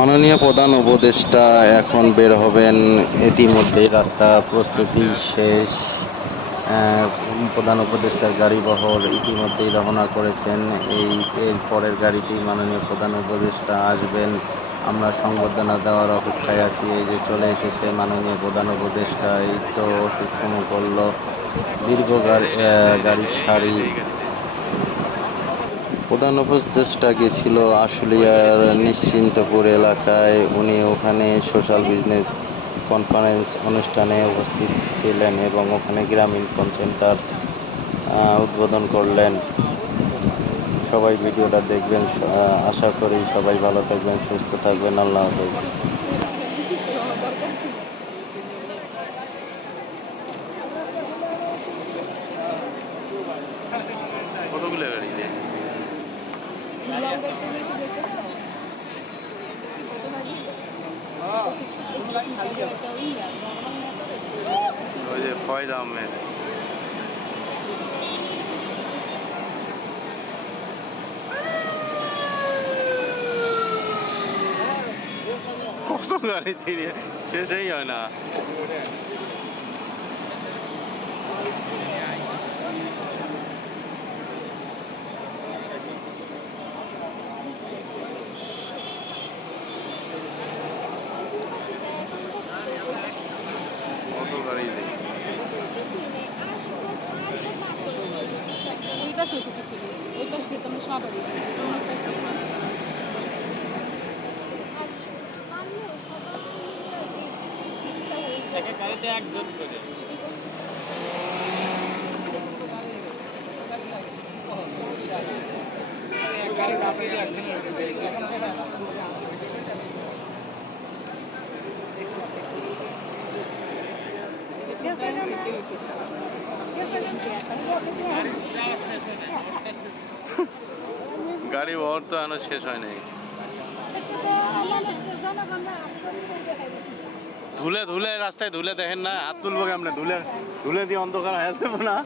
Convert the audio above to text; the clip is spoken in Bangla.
মাননীয় প্রধান উপদেষ্টা এখন বের হবেন, ইতিমধ্যেই রাস্তা প্রস্তুতি শেষ। প্রধান উপদেষ্টার গাড়িবহর ইতিমধ্যেই রওনা করেছেন। এর পরের গাড়িটি মাননীয় প্রধান উপদেষ্টা আসবেন। আমরা সংবর্ধনা দেওয়ার অপেক্ষায় আছি। এই যে চলে এসেছে মাননীয় প্রধান উপদেষ্টা, এই তো অতিক্রম করলো দীর্ঘ গাড়ির সারি। প্রধান উপদেষ্টা গেছিল আশুলিয়ার নিশ্চিন্তপুর এলাকায়। উনি ওখানে সোশ্যাল বিজনেস কনফারেন্স অনুষ্ঠানে উপস্থিত ছিলেন এবং ওখানে গ্রামীণ ফোন সেন্টার উদ্বোধন করলেন। সবাই ভিডিওটা দেখবেন। আশা করি সবাই ভালো থাকবেন, সুস্থ থাকবেন। আল্লাহ হাফেজ। কতগুলো গাড়ি যে ওই যে ফয়দা আহমেদ কত গাড়ি ছিঁড়ে শেষই হয় না। কত গাড়ি এই পাশে কিছু ছিল, ওই পাশ দিয়ে তোমরা সবাই গাড়িতে একজন করে গাড়ি বহর তো এখনো শেষ হয় নাই। ধুলে ধুলে রাস্তায় ধুলে দেখেন না, হাত তুলবো কেমনে? ধুলে ধুলে দিয়ে অন্ধকার হয়ে যাবো না।